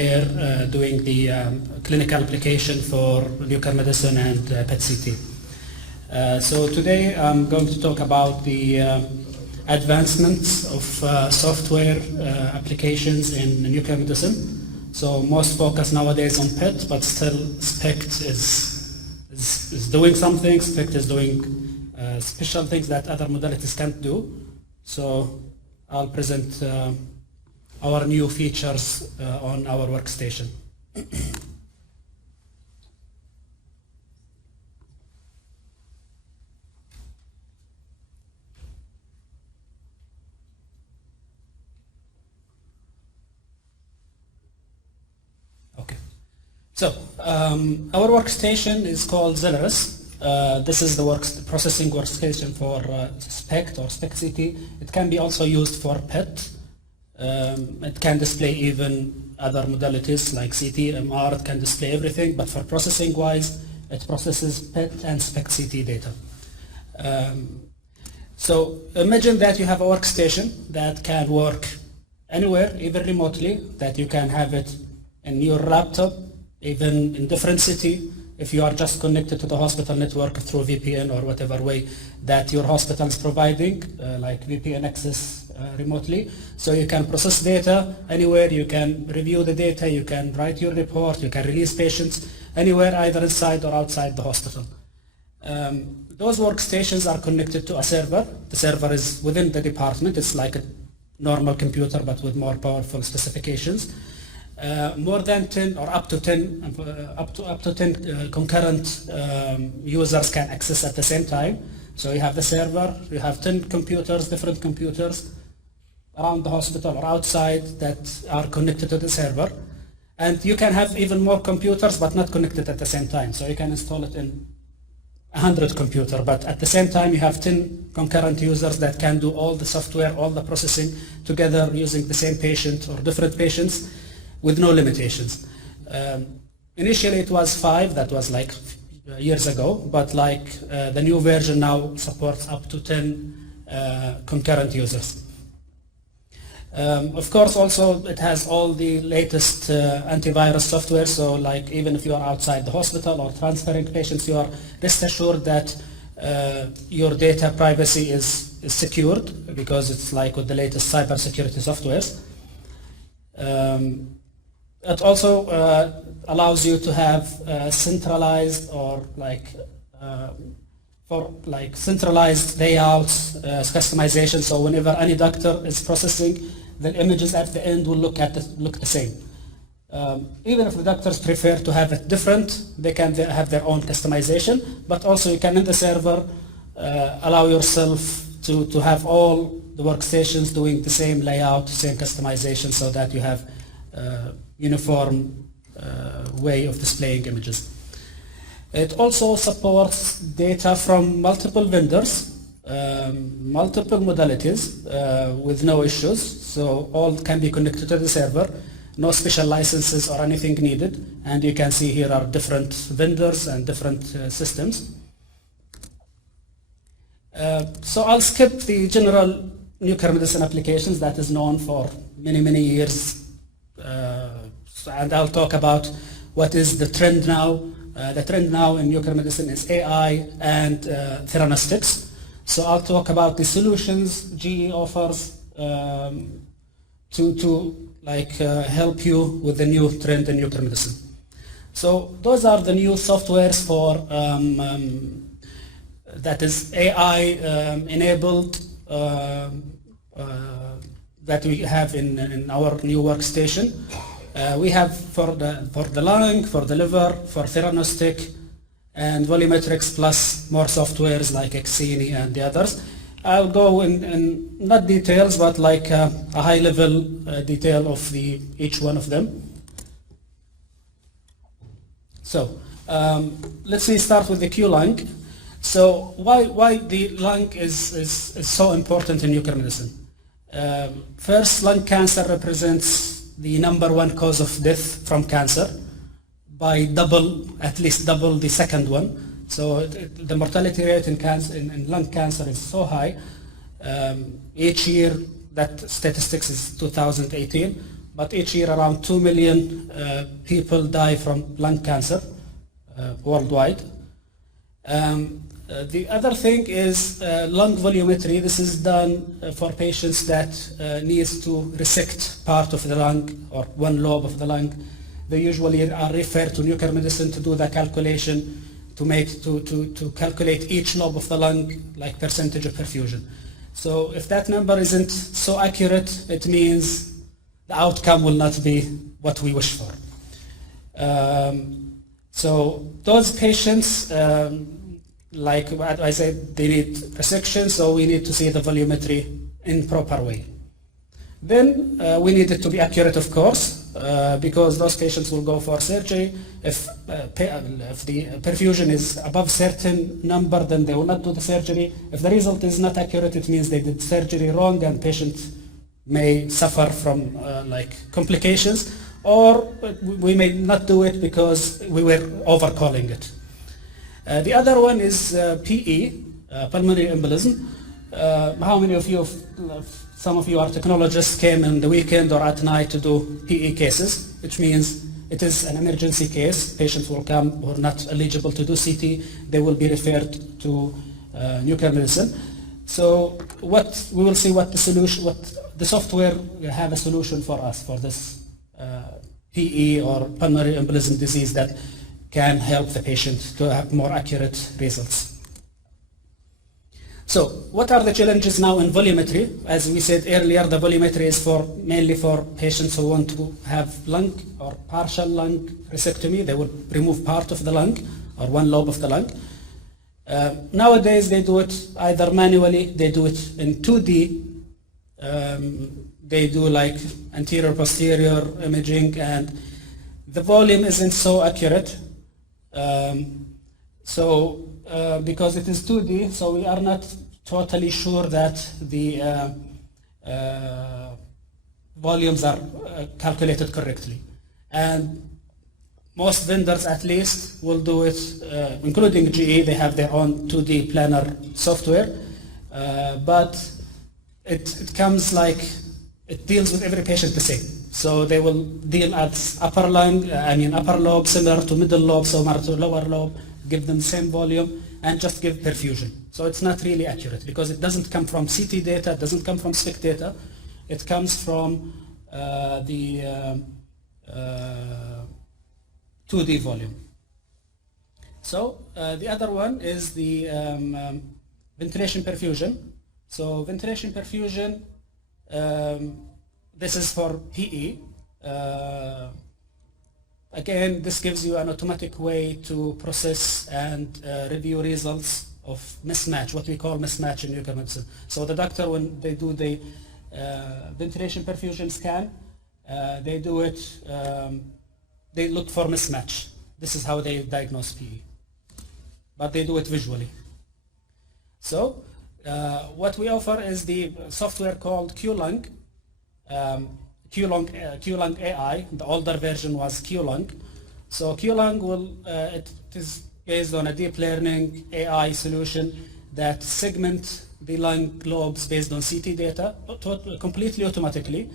care doing the clinical application for nuclear medicine and PET-CT. So today I'm going to talk about the advancements of software applications in nuclear medicine. So most focus nowadays on PET, but still SPECT is doing something. SPECT is doing special things that other modalities can't do. So I'll present our new features on our workstation. Okay, so our workstation is called Zealous. This is the processing workstation for SPECT or SPECT-CT. It can be also used for PET. It can display even other modalities like CT, MR. It can display everything, but for processing wise, it processes PET and SPECT-CT data. So imagine that you have a workstation that can work anywhere, even remotely, that you can have it in your laptop, even in different city. If you are just connected to the hospital network through VPN or whatever way that your hospital is providing, like VPN access remotely. So you can process data anywhere, you can review the data, you can write your report, you can release patients anywhere, either inside or outside the hospital. Those workstations are connected to a server. The server is within the department. It's like a normal computer, but with more powerful specifications. More than 10 or up to 10 concurrent users can access at the same time. So you have the server, you have 10 computers, different computers around the hospital or outside that are connected to the server. And you can have even more computers but not connected at the same time. So you can install it in 100 computers, but at the same time you have 10 concurrent users that can do all the software, all the processing together using the same patient or different patients, with no limitations. Initially it was 5, that was like years ago, but like the new version now supports up to 10 concurrent users. Of course also it has all the latest antivirus software, so like even if you are outside the hospital or transferring patients, you are rest assured that your data privacy is secured because it's like with the latest cybersecurity softwares. It also allows you to have centralized or centralized layouts, customization. So whenever any doctor is processing, the images at the end will look the same. Even if the doctors prefer to have it different, they can have their own customization. But also you can in the server allow yourself to have all the workstations doing the same layout, same customization, so that you have uniform way of displaying images. It also supports data from multiple vendors, multiple modalities with no issues. So all can be connected to the server, no special licenses or anything needed. And you can see here are different vendors and different systems. So I'll skip the general nuclear medicine applications that is known for many, many years. And I'll talk about what is the trend now. The trend now in nuclear medicine is AI and theranostics. So I'll talk about the solutions GE offers to help you with the new trend in nuclear medicine. So those are the new softwares for that is AI enabled that we have in our new workstation. We have for the lung, for the liver, for theranostic, and volumetrics, plus more softwares like Xeni and the others. I'll go in not details, but like a high-level detail of each one of them. So let's start with the Q-lung. So why the lung is so important in nuclear medicine? First, lung cancer represents the #1 cause of death from cancer by at least double the second one. So the mortality rate in lung cancer is so high. Each year, that statistics is 2018, but each year around 2 million people die from lung cancer worldwide. The other thing is lung volumetry. This is done for patients that needs to resect part of the lung or one lobe of the lung. They usually are referred to nuclear medicine to do the calculation to calculate each lobe of the lung, like percentage of perfusion. So if that number isn't so accurate, it means the outcome will not be what we wish for. So those patients, like I said, they need resection, so we need to see the volumetry in proper way. Then we need it to be accurate, of course, because those patients will go for surgery. If the perfusion is above certain number, then they will not do the surgery. If the result is not accurate, it means they did surgery wrong, and patient may suffer from like complications, or we may not do it because we were overcalling it. The other one is PE, pulmonary embolism. How many of you, some of you are technologists, came in the weekend or at night to do PE cases, which means it is an emergency case. Patients will come who are not eligible to do CT. They will be referred to nuclear medicine. So we will see what the solution, what the software have a solution for us for this PE or pulmonary embolism disease that can help the patient to have more accurate results. So what are the challenges now in volumetry? As we said earlier, the volumetry is mainly for patients who want to have lung or partial lung resectomy. They will remove part of the lung or one lobe of the lung. Nowadays they do it either manually, they do it in 2D. They do like anterior posterior imaging, and the volume isn't so accurate. Because it is 2D, so we are not totally sure that the volumes are calculated correctly. And most vendors at least will do it, including GE, they have their own 2D planner software, but it comes like, it deals with every patient the same. So they will deal at upper lobe, similar to middle lobe, similar to lower lobe, give them the same volume, and just give perfusion. So it's not really accurate because it doesn't come from CT data, it doesn't come from SPEC data, it comes from the 2D volume. So the other one is the ventilation perfusion. So ventilation perfusion, this is for PE. Again, this gives you an automatic way to process and review results of mismatch, what we call mismatch in nuclear medicine. So the doctor, when they do the ventilation perfusion scan, they do it, they look for mismatch. This is how they diagnose PE. But they do it visually. So what we offer is the software called QLung. QLung AI, the older version was QLung. So QLung it is based on a deep learning AI solution that segment the lung lobes based on CT data completely automatically.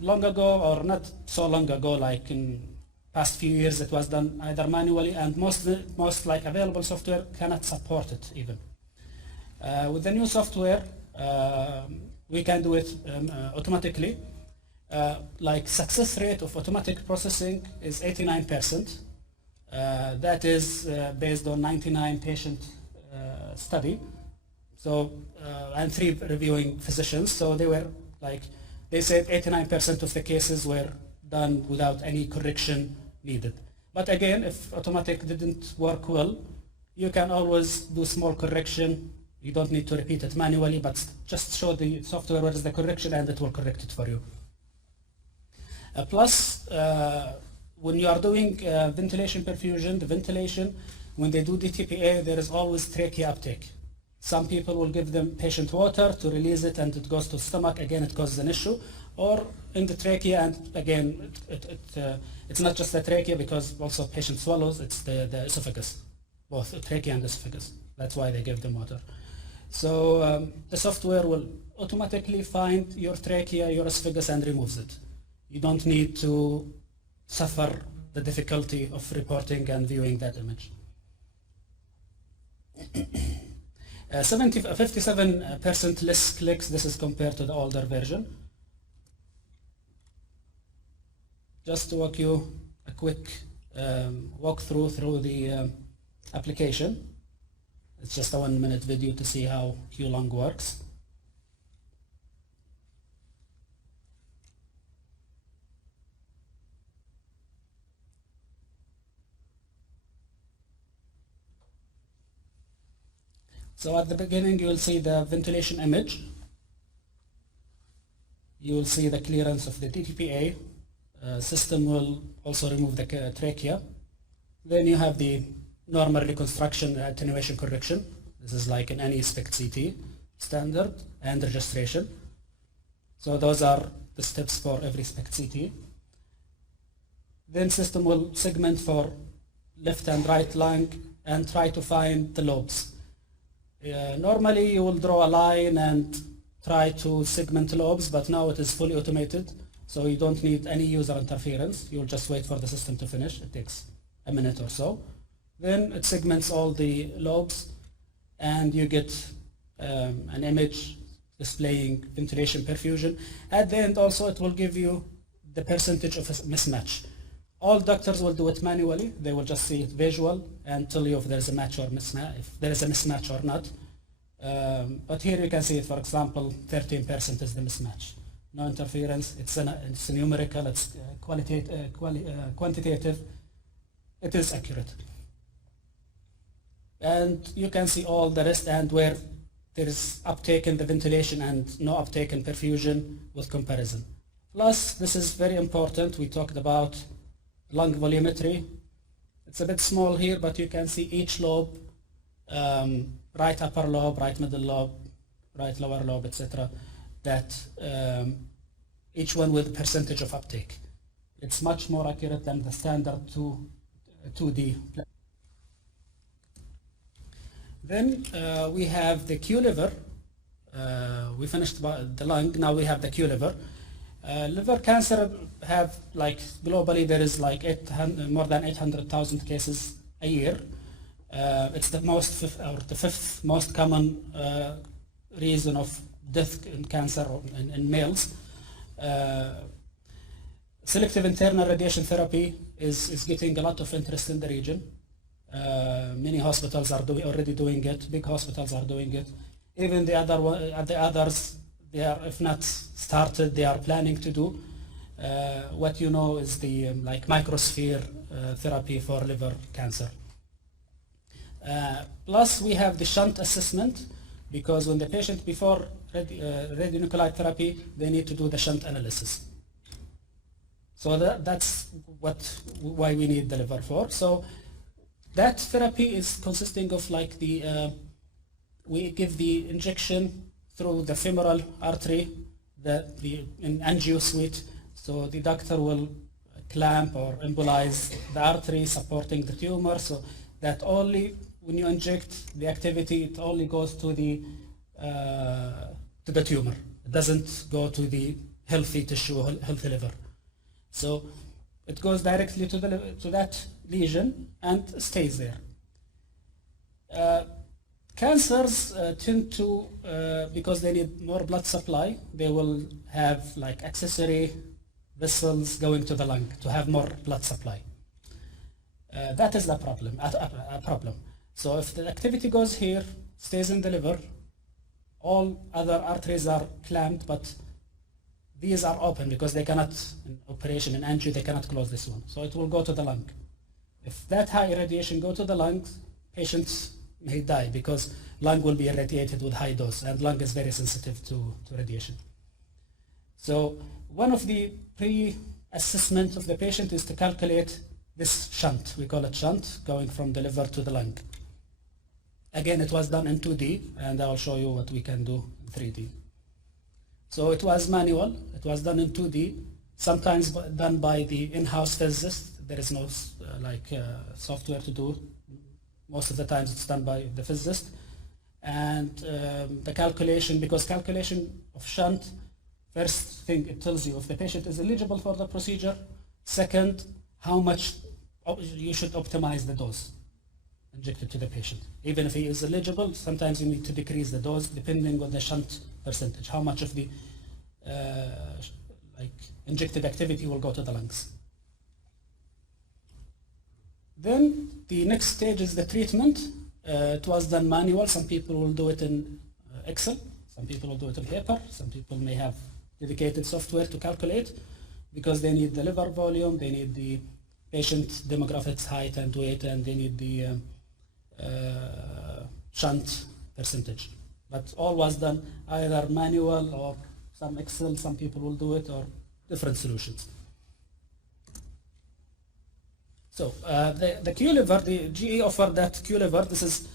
Long ago, or not so long ago, like in past few years, it was done either manually, and most like available software cannot support it even. With the new software, we can do it automatically. Like success rate of automatic processing is 89%. That is based on 99 patient study. So and 3 reviewing physicians. So they were like, they said 89% of the cases were done without any correction needed. But again, if automatic didn't work well, you can always do small correction. You don't need to repeat it manually, but just show the software where is the correction and it will correct it for you. Plus, when you are doing ventilation perfusion, the ventilation, when they do DTPA, there is always trachea uptake. Some people will give them patient water to release it and it goes to the stomach. Again, it causes an issue. Or in the trachea, and again, it's not just the trachea because also patient swallows, it's the esophagus, both the trachea and esophagus. That's why they give them water. So the software will automatically find your trachea, your esophagus, and removes it. you don't need to suffer the difficulty of reporting and viewing that image. 57% less clicks, this is compared to the older version. Just to walk you a quick walkthrough through the application. It's just a 1-minute video to see how QLung works. So at the beginning, you will see the ventilation image. You will see the clearance of the DTPA. System will also remove the trachea. Then you have the normal reconstruction attenuation correction. This is like in any SPECT-CT standard and registration. So those are the steps for every SPECT-CT. Then system will segment for left and right lung and try to find the lobes. Normally you will draw a line and try to segment lobes, but now it is fully automated, so you don't need any user interference. You'll just wait for the system to finish. It takes a minute or so. Then it segments all the lobes and you get an image displaying ventilation perfusion. At the end also it will give you the percentage of a mismatch. All doctors will do it manually. They will just see it visual and tell you if there is a match or mismatch, if there is a mismatch or not. But here you can see it, for example, 13% is the mismatch. No interference. It's numerical. It's quantitative. It is accurate. And you can see all the rest and where there is uptake in the ventilation and no uptake in perfusion with comparison. Plus, this is very important. We talked about lung volumetry. It's a bit small here, but you can see each lobe, right upper lobe, right middle lobe, right lower lobe, etc. That each one with percentage of uptake. It's much more accurate than the standard 2D. Then we have the Q liver. We finished the lung. Now we have the Q liver. Liver cancer have, like, globally there is like more than 800,000 cases a year. It's the fifth most common reason of death in cancer in males. Selective internal radiation therapy is getting a lot of interest in the region. Many hospitals are already doing it. Big hospitals are doing it. Even the others, they are, if not started, they are planning to do. What you know is the like microsphere therapy for liver cancer. Plus we have the shunt assessment, because when the patient before radionuclide therapy, they need to do the shunt analysis. So that's why we need the liver for. So that therapy is consisting of like the we give the injection through the femoral artery, in angio suite. So the doctor will clamp or embolize the artery supporting the tumor, so that only when you inject the activity, it only goes to the tumor. It doesn't go to the healthy tissue, healthy liver. So it goes directly to that lesion and stays there. Cancers tend to, because they need more blood supply, they will have like accessory vessels going to the lung to have more blood supply. That is the problem, a problem. So if the activity goes here, stays in the liver, all other arteries are clamped, but these are open because they cannot, in operation, in angio, they cannot close this one. So it will go to the lung. If that high irradiation go to the lungs, patients may die because lung will be irradiated with high dose, and lung is very sensitive to radiation. So one of the pre-assessment of the patient is to calculate this shunt. We call it shunt, going from the liver to the lung. Again, it was done in 2D, and I'll show you what we can do in 3D. So it was manual. It was done in 2D, sometimes done by the in-house physicist. There is no software to do. Most of the times it's done by the physicist. And the calculation, because calculation of shunt First thing, it tells you if the patient is eligible for the procedure. Second, how much you should optimize the dose injected to the patient. Even if he is eligible, sometimes you need to decrease the dose depending on the shunt percentage, how much of the injected activity will go to the lungs. Then the next stage is the treatment. It was done manual. Some people will do it in Excel. Some people will do it in paper. Some people may have dedicated software to calculate because they need the liver volume, they need the patient demographics, height and weight, and they need the shunt percentage. But all was done either manual or some Excel. Some people will do it, or different solutions. So the Q-liver, the GE offered that Q-liver. This is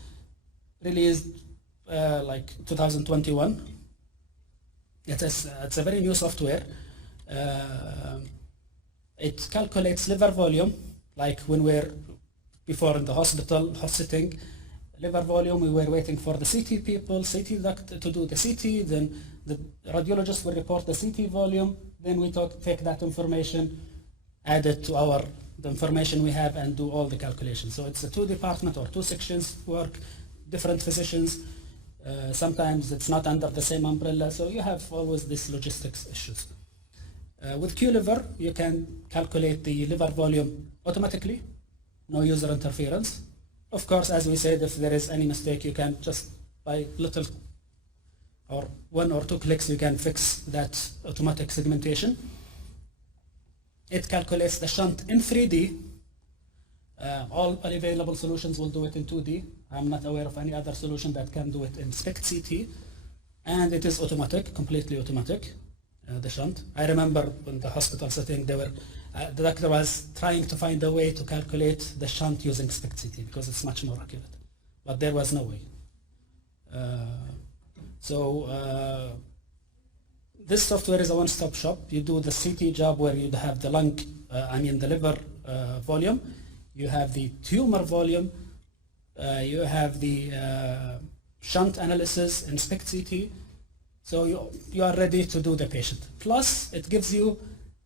released like 2021. It's a very new software. It calculates liver volume, like when we're before in the hospital sitting. Liver volume, we were waiting for the CT people, CT doctor to do the CT, then the radiologist will report the CT volume, then we take that information, add it to the information we have, and do all the calculations. So it's a two department or two sections work, different physicians. Sometimes it's not under the same umbrella, so you have always these logistics issues. With Q-liver, you can calculate the liver volume automatically, no user interference. Of course, as we said, if there is any mistake, you can just by little or one or two clicks, you can fix that automatic segmentation. It calculates the shunt in 3D. All available solutions will do it in 2D. I'm not aware of any other solution that can do it in SPECT-CT. And it is automatic, completely automatic, the shunt. I remember in the hospital setting, the doctor was trying to find a way to calculate the shunt using SPECT-CT because it's much more accurate. But there was no way. This software is a one-stop shop. You do the CT job where you have the lung, the liver volume. You have the tumor volume. You have the shunt analysis in SPECT-CT. So you are ready to do the patient. Plus, it gives you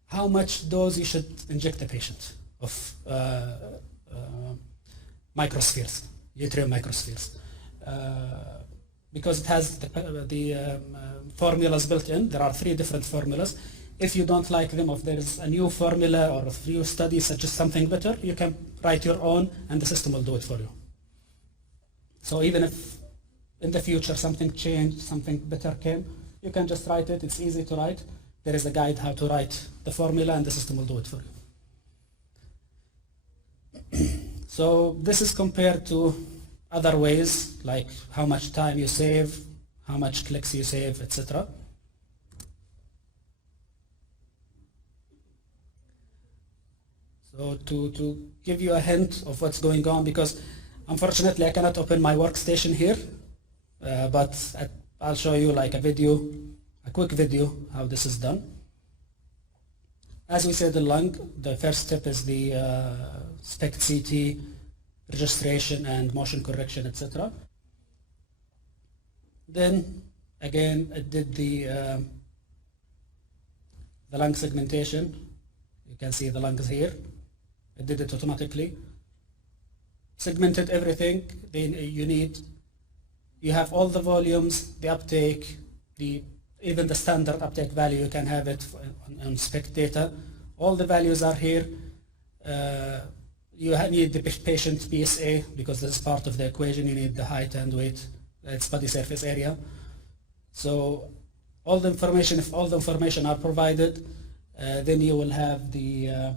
how much dose you should inject the patient of microspheres, yttrium microspheres. Because it has the formulas built in. There are 3 different formulas. If you don't like them, if there is a new formula or a new study suggests something better, you can write your own and the system will do it for you. So even if in the future something changed, something better came, you can just write it. It's easy to write. There is a guide how to write the formula and the system will do it for you. So this is compared to other ways, like how much time you save, how much clicks you save, etc. So to give you a hint of what's going on, because unfortunately I cannot open my workstation here, but I'll show you like a quick video how this is done. As we said, the lung, the first step is the SPECT-CT registration and motion correction, etc. Then again, it did the lung segmentation. You can see the lungs here. It did it automatically. Segmented everything you need. You have all the volumes, the uptake, even the standard uptake value. You can have it on SPECT data. All the values are here. You need the patient PSA because this is part of the equation. You need the height and weight, its body surface area. So all the information, if all the information are provided, then you will have the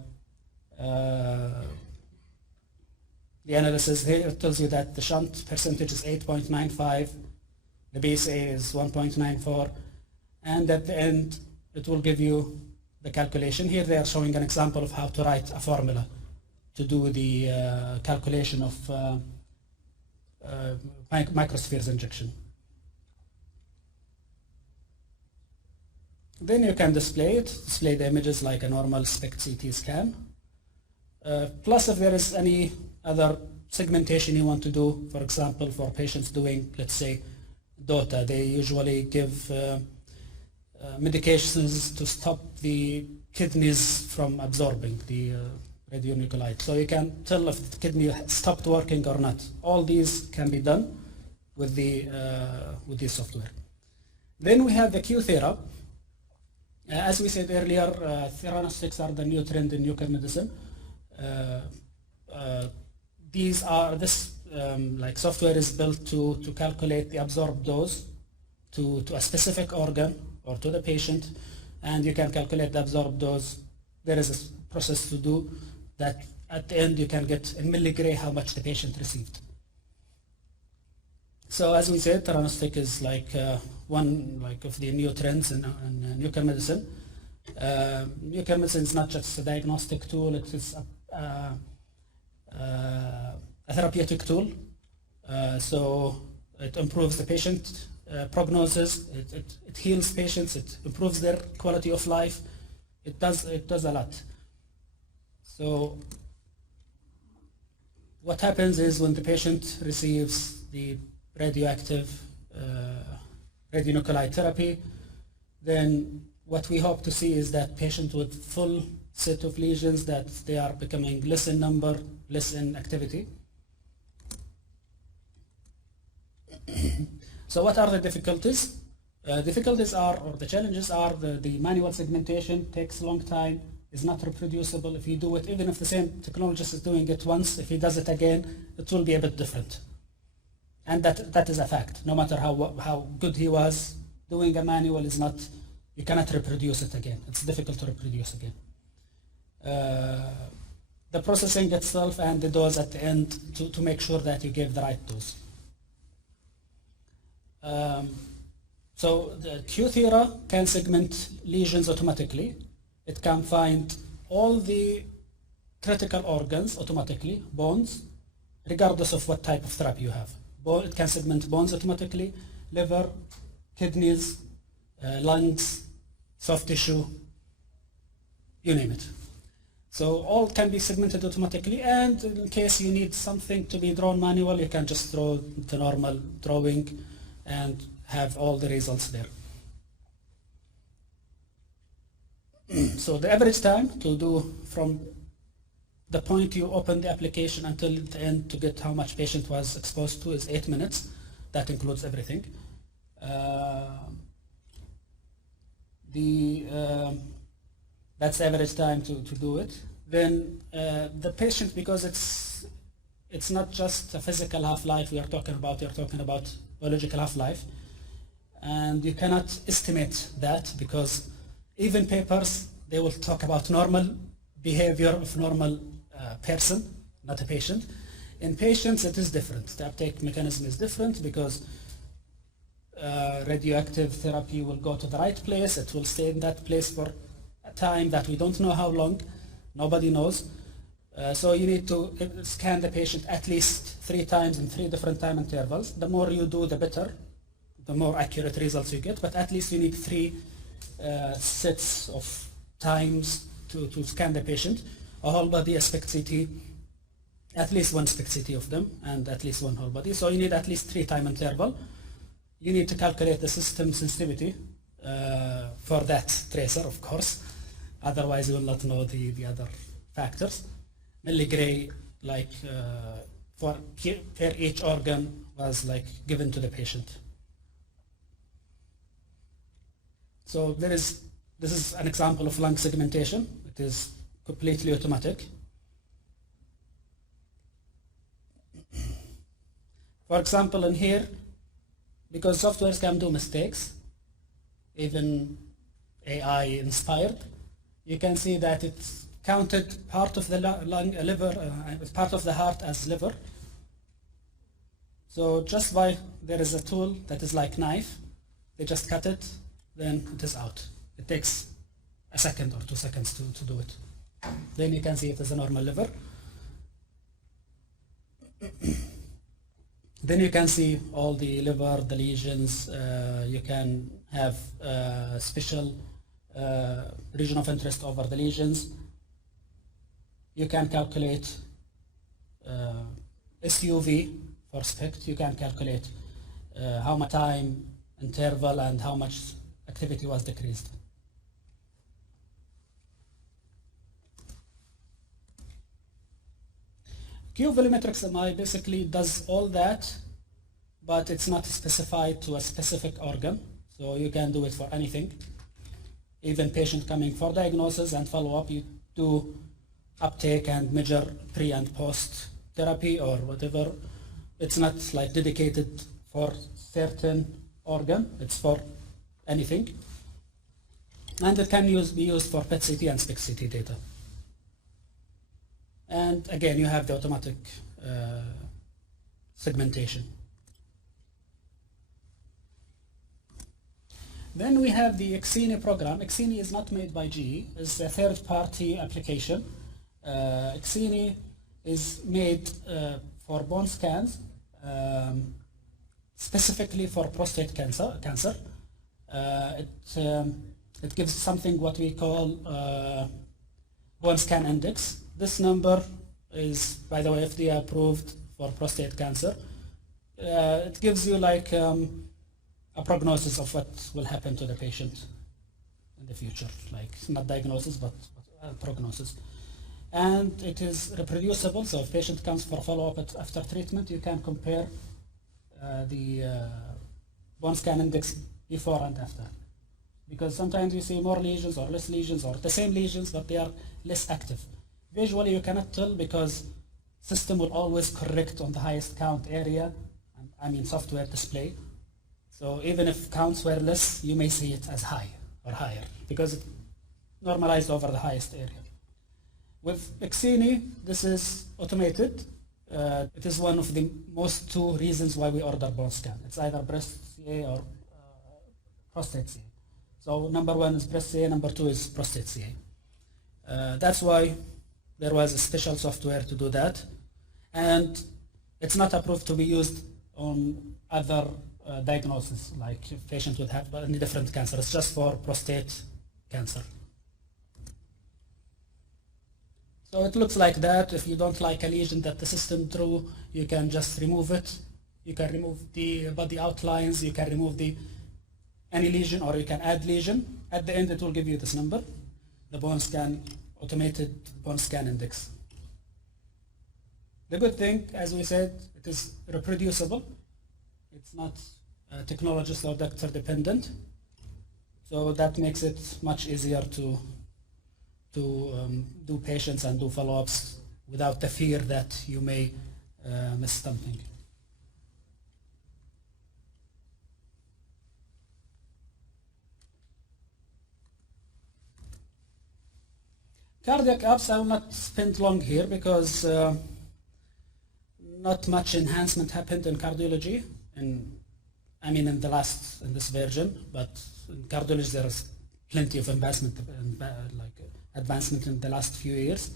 analysis. Here it tells you that the shunt percentage is 8.95, the BSA is 1.94, and at the end it will give you the calculation. Here they are showing an example of how to write a formula to do the calculation of microspheres injection. Then you can display the images like a normal SPECT-CT scan. Plus if there is any other segmentation you want to do, for example, for patients doing, let's say, DOTA, they usually give medications to stop the kidneys from absorbing the radionuclide. So you can tell if the kidney stopped working or not. All these can be done with the software. Then we have the Q-Thera. As we said earlier, theranostics are the new trend in nuclear medicine. This software is built to calculate the absorbed dose to a specific organ or to the patient, and you can calculate the absorbed dose. There is a process to do that. At the end, you can get in milligray how much the patient received. So as we said, theranostic is one of the new trends in nuclear medicine. Nuclear medicine is not just a diagnostic tool; it is a therapeutic tool. So it improves the patient prognosis. It heals patients. It improves their quality of life. It does a lot. So what happens is when the patient receives the radioactive radionuclide therapy, then what we hope to see is that patient with full set of lesions, that they are becoming less in number, less in activity. So what are the difficulties? Difficulties are, or the challenges are, the manual segmentation takes a long time, is not reproducible. If you do it, even if the same technologist is doing it once, if he does it again, it will be a bit different. And that is a fact. No matter how good he was, doing a manual is not, you cannot reproduce it again. It's difficult to reproduce again. The processing itself and the dose at the end to make sure that you give the right dose. So the Q-Thera can segment lesions automatically. It can find all the critical organs automatically, bones, regardless of what type of therapy you have. It can segment bones automatically, liver, kidneys, lungs, soft tissue, you name it. So all can be segmented automatically, and in case you need something to be drawn manual, you can just draw the normal drawing and have all the results there. So the average time to do from the point you open the application until the end to get how much patient was exposed to is 8 minutes. That includes everything. That's the average time to do it. Then the patient, because it's not just a physical half-life you're talking about biological half-life. And you cannot estimate that, because even papers, they will talk about normal behavior of normal person, not a patient. In patients, it is different. The uptake mechanism is different because radioactive therapy will go to the right place. It will stay in that place for a time that we don't know how long. Nobody knows. So you need to scan the patient at least 3 times in 3 different time intervals. The more you do, the better, the more accurate results you get. But at least you need 3 sets of times to scan the patient. A whole body, a SPECT CT, at least 1 SPECT CT of them, and at least 1 whole body. So you need at least 3 time interval. You need to calculate the system sensitivity for that tracer, of course. Otherwise, you will not know the other factors. Milligray, for per each organ, was given to the patient. So this is an example of lung segmentation. It is completely automatic. For example, in here, because softwares can do mistakes, even AI inspired, you can see that it's counted part of the liver, part of the heart as liver. So just by, there is a tool that is like knife, they just cut it, then it is out. It takes a second or 2 seconds to do it. Then you can see it is a normal liver. Then you can see all the liver, the lesions. You can have special region of interest over the lesions. You can calculate SUV for SPECT. You can calculate how much time interval and how much activity was decreased. Q volumetric MI basically does all that, but it's not specified to a specific organ, so you can do it for anything. Even patient coming for diagnosis and follow-up, you do uptake and measure pre and post therapy or whatever. It's not like dedicated for certain organ, it's for anything. And it can be used for PET-CT and SPECT-CT data. And again, you have the automatic segmentation. Then we have the Gnmc program. Gnmc is not made by GE, it's a third-party application. Gnmc is made for bone scans, specifically for prostate cancer. It gives something what we call bone scan index. This number is, by the way, FDA approved for prostate cancer. It gives you like a prognosis of what will happen to the patient in the future, like not diagnosis, but prognosis. And it is reproducible, so if patient comes for follow-up after treatment, you can compare the bone scan index before and after. Because sometimes you see more lesions or less lesions or the same lesions, but they are less active. Visually, you cannot tell because system will always correct on the highest count area, I mean software display. So even if counts were less, you may see it as high or higher because it normalized over the highest area. With Gnmc, this is automated. It is one of the most two reasons why we order bone scan. It's either breast CA or prostate CA. So number one is breast CA, number two is prostate CA. That's why there was a special software to do that. And it's not approved to be used on other diagnoses, like if patient would have any different cancer. It's just for prostate cancer. So it looks like that. If you don't like a lesion that the system drew, you can just remove it. You can remove the body outlines, you can remove any lesion, or you can add lesion. At the end, it will give you this number, the bone scan, automated bone scan index. The good thing, as we said, it is reproducible. It's not technologist or doctor dependent. So that makes it much easier to do patients and do follow-ups without the fear that you may miss something. Cardiac apps, I will not spend long here because not much enhancement happened in cardiology. In this version, but in cardiology there is plenty of advancement in the last few years.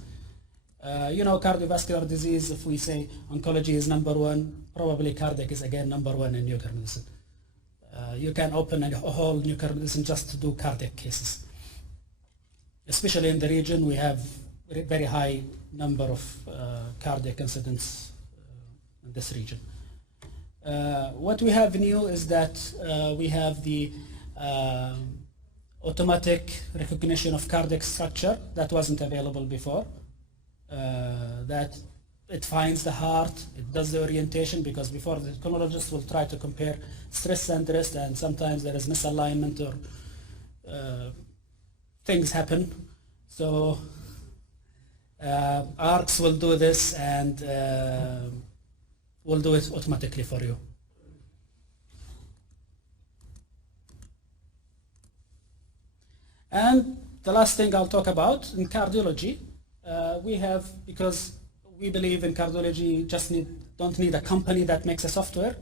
Cardiovascular disease, if we say oncology is number one, probably cardiac is again number one in nuclear medicine. You can open a whole nuclear medicine just to do cardiac cases. Especially in the region, we have very high number of cardiac incidents in this region. What we have new is that we have the automatic recognition of cardiac structure that wasn't available before. That it finds the heart, it does the orientation, because before the pulmonologist will try to compare stress and rest, and sometimes there is misalignment or things happen. So ARCs will do this and will do it automatically for you. And the last thing I'll talk about in cardiology, we have, because we believe in cardiology, don't need a company that makes a software.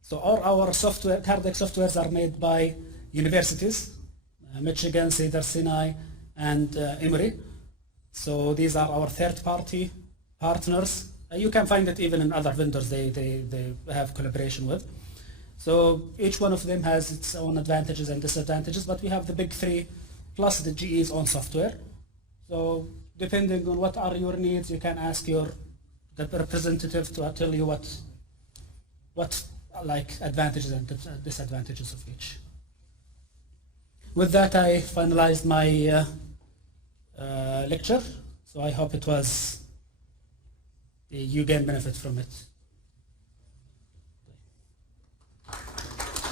So all our cardiac softwares are made by universities, Michigan, Cedars-Sinai, and Emory. So these are our third-party partners. You can find it even in other vendors they have collaboration with. So each one of them has its own advantages and disadvantages, but we have the big three plus the GE's own software. So depending on what are your needs, you can ask the representative to tell you what like advantages and disadvantages of each. with that, I finalized my lecture. So I hope it was, you gain benefit from it.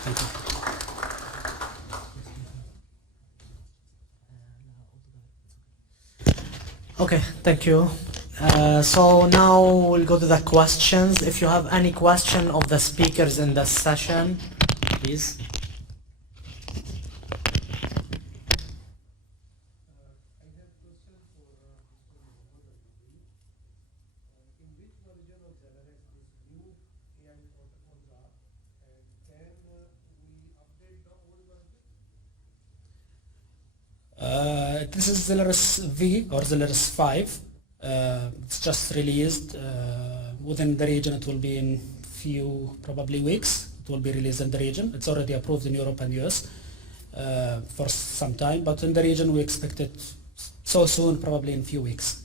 Thank you. Okay, thank you. So now we'll go to the questions. If you have any question of the speakers in the session, please. This is Zillerus V or Zillerus 5. It's just released. Within the region it will be in few probably weeks. It will be released in the region. It's already approved in Europe and US for some time, but in the region we expect it so soon, probably in few weeks.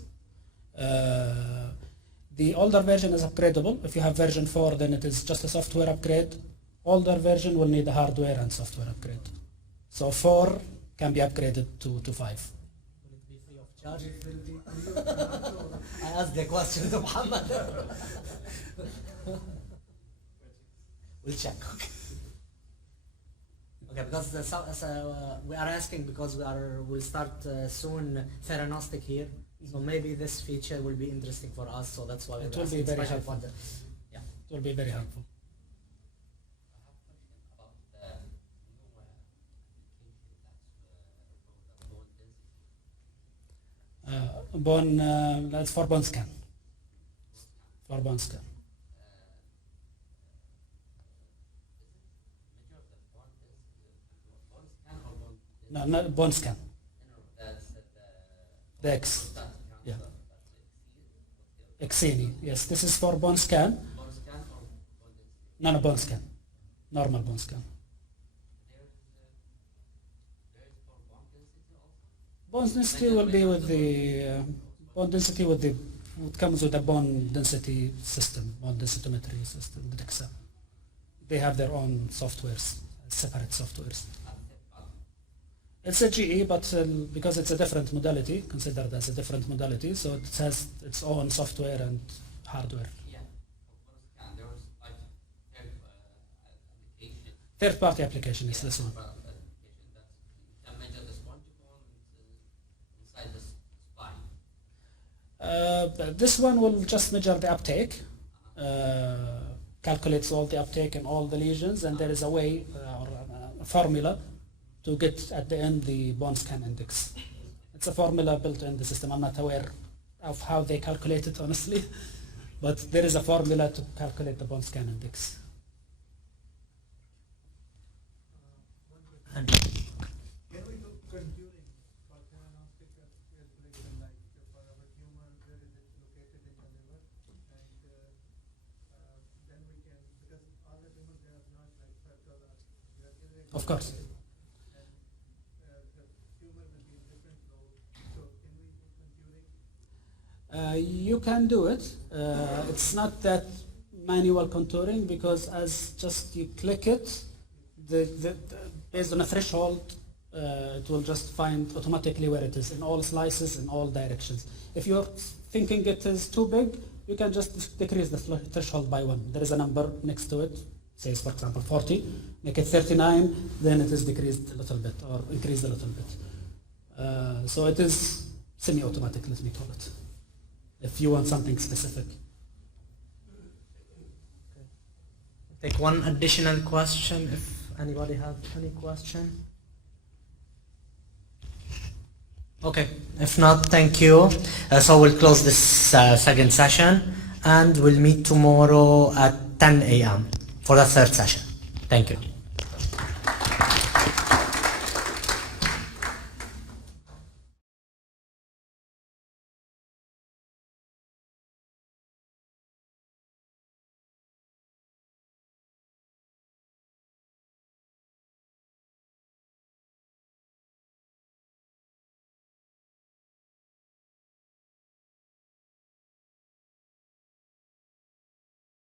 The older version is upgradable. If you have version 4, then it is just a software upgrade. Older version will need a hardware and software upgrade. So 4 can be upgraded to 5. Will it be free of charge? I asked the question to Muhammad. We'll check. Okay, because we are asking because we'll start soon theranostic here, so maybe this feature will be interesting for us. So that's why it will be very helpful. Yeah, it will be very helpful. Bone, that's for bone scan. For bone scan. No, not bone scan. The X. Yeah. Xeni. Yes, this is for bone scan. No, bone scan. Normal bone scan. Bone density will be with the bone density with the it comes with a bone density system, bone densitometry system, the DEXA. They have their own softwares, separate softwares. It's a GE, but because it's a different modality, considered as a different modality, so it has its own software and hardware. Yeah, and there was like third-party application is this one. This one will just measure the uptake, calculates all the uptake and all the lesions, and there is a way or a formula to get at the end the bone scan index. It's a formula built in the system. I'm not aware of how they calculate it, honestly, but there is a formula to calculate the bone scan index. And can we do contouring for theranostic calculation, like for our tumor, where is it located in the liver, and then we can, because all the tumors they are not like circle or Of course. and the tumor will be in different rows. So can we do contouring? You can do it. It's not that manual contouring because as just you click it, based on a threshold, it will just find automatically where it is in all slices in all directions. If you're thinking it is too big, you can just decrease the threshold by 1. There is a number next to it, says for example 40, make it 39, then it is decreased a little bit or increased a little bit. So it is semi-automatic, let me call it, if you want something specific. take one additional question if anybody have any question. Okay, if not, thank you. So we'll close this second session and we'll meet tomorrow at 10 a.m. for the third session. Thank you.